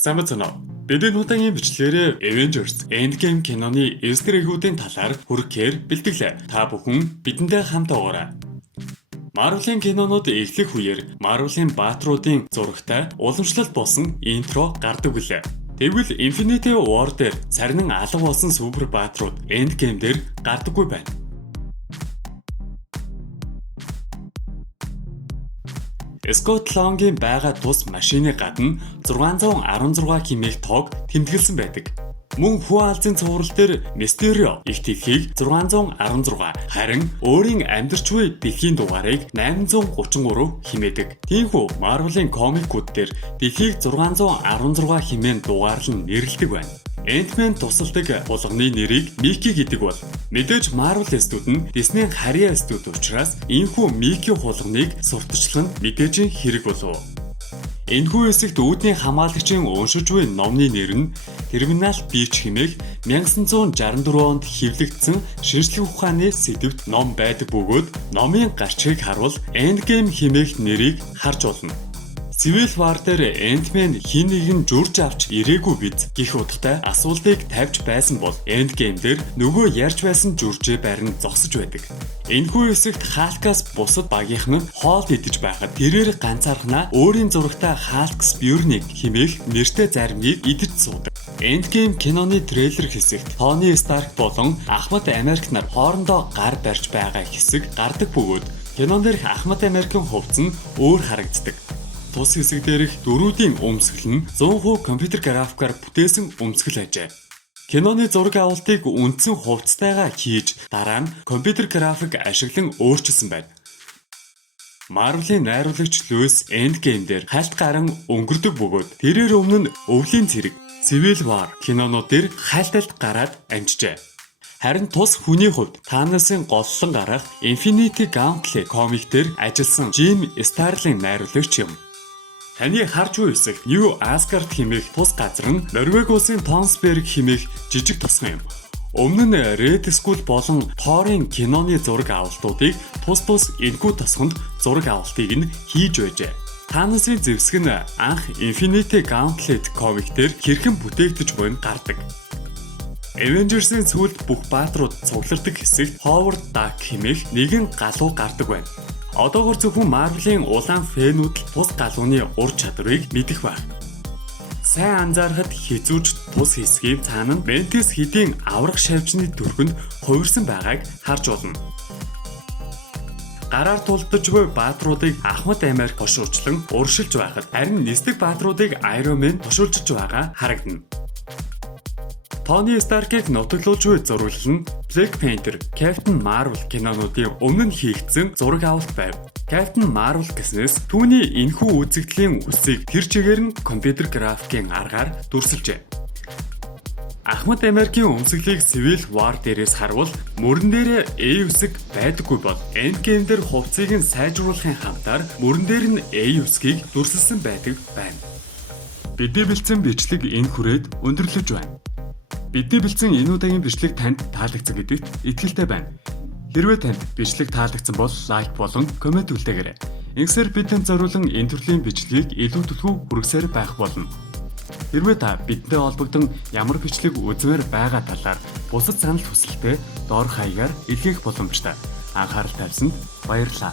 Сайн байна уу? Бидний удаагийн бичлэгээрээ Avengers Endgame киноны эсрэг эгүүдийн талаар хүргэхээр бэлтгэлээ. Та бүхэн бидэнтэй хамт байгаарай. Marvel-ийн кинонууд эхлэх үеэр Marvel-ийн баатруудын зурагтай уламжлалт болсон интро гардаг билээ. Тэгвэл Infinity War дээр царин алга болсон супер баатрууд Endgame дээр гардаггүй байна. Scott Lang-ийн байгаа тус машины гадна 616 хэмээх тоог тэмдэглэсэн байдаг. Мөн хүн алзын цуврал дээр Mysterio их дэлхийг 616 харин өөрийн амьдарч буй дэлхийн дугаарыг 833 хэмээдэг. Тиймээс Marvel-ийн комикууд дээр дэлхийг 616 хэмээн дугаарлан нэрлэдэг байна. Ant-Man тусалдаг булганы нэрийг Mickey гэдэг бол мэдээж Marvel студ нь Disney-ийн харьяа студ учраас энэхүү Mickey хулганыг сурталчлах нь мэдээж хэрэг болов. Энэхүү хэсэгт үүдний хамгаалагчийн уншиж буй номны нэр нь Terminal Beach хэмээх 1964 онд хэвлэгдсэн шинжлэх ухааны сэдвт ном байдаг бөгөөд номын гарчгийг харуул Endgame хэмээх нэрийг харж болно. Civil War дээр Ant-Man хин нэгэн журж авч ирээгүй биз гэх утгатай асуултыг тавьж байсан бол Endgame дээр нөгөө ярьж байсан журжээ байран зогсож байдаг. Энэхүү хэсэгт Hulk-аас бусад багийнх нь хоол идэж байхад тэрээр ганцаархнаа өөрийн зурагтай Hulk's Burning хэмээх нэртэй заримыг идэж суудаг. Endgame киноны трейлер хэсэгт Tony Stark болон Ахмад Америк нар хоорондоо гар барьж байгаа хэсэг гардаг бөгөөд кинон дээрх Ахмад Америкийн хувцас нь өөр харагддаг. Тус хэсэг дээрх дөрүүдийн өмсгөл нь 100% компьютер графикаар бүтээсэн өмсгөл ажээ. Киноны зураг авалтыг үндсэн хувцастайгаа хийж дараа нь компьютер график ашиглан өөрчилсөн байна. Marvel-ийн найруулагч Lewis Endgame дээр хальт гарan өнгөрдөг бөгөөд тэрээр өмнө нь Өвлийн цэрэг Civil War кинонууд дээр хальталт гараад амжжээ. Харин тус хүний хувьд Thanos-ын голлон гарах Infinity Gauntlet комик дээр ажилласан Jim Starlin найруулагч юм. Таны харж буй хэсэг New Asgard хэмээх тус газар нь Норвеги улсын Tonsberg хэмээх жижиг тосгон юм. Өмнө нь Red Skull болон Thor-ын киноны зураг авалтуудыг тус энэхүү тосгонд зураг авалтыг нь хийж байжээ. Thanos-ын зэвсэг нь анх Infinity Gauntlet комик дээр хэрхэн бүтээгдэж буйн гардаг. Avengers-ийн сүүлд бүх баатрууд цуглардаг хэсэгт Howard Duck хэмээх нэгэн галуу гардаг байна. Одоогоор зөвхөн Marvel-ийн улаан фэнүүд л тус галууны ур чадварыг мэдэх байх. Сайн анзаарахад хизүүж тус хэсгийн цаана нь Mantis хэдийн аврах шавжны төрхөнд хувирсан байгааг харж болно. Гараар тулдаж буй баатруудыг Ахмад Америк тушуулчлан уршилж байхад харин нисдэг баатруудыг Iron Man тушуулж байгаа харагдана. Tony Stark-ийг нутаглуулж буй зураглал нь Black Panther, Captain Marvel кинонуудын өмнө нь хийгдсэн зураг авалт байв. Captain Marvel гэснээс түүний энэхүү үзэгдлийн үсийг тэр чигээр нь компьютер графикийн аргаар дүрсэлжээ. Ахмад Америкийн өмсгөлийг Civil War дээрээс харуул мөрөн дээрээ A үсэг байдаггүй бол Endgame дээр хувцсыг нь сайжруулахын хамтаар мөрөн дээр нь A үсгийг дүрсэлсэн байдаг байна. Бидний бэлдсэн бичлэг энэ хүрээд өндөрлөж байна. Бидний бэлдсэн энэ удаагийн бичлэг танд таалагдсан гэдэгт итгэлтэй байна. Хэрвээ танд бичлэг таалагдсан бол лайк болон комент үлдээгээрэй. Ингэхээр бид танд зориулсан энэ төрлийн бичлэгийг илүү түлхүү хүргэсээр байх болно. Хэрвээ та бидэнтэй холбогдсон ямар бичлэг үзмээр байгаа талаар бусад санал хүсэлтээ доорх хаягаар илгээх боломжтой. Анхаарал тавьсанд баярлалаа.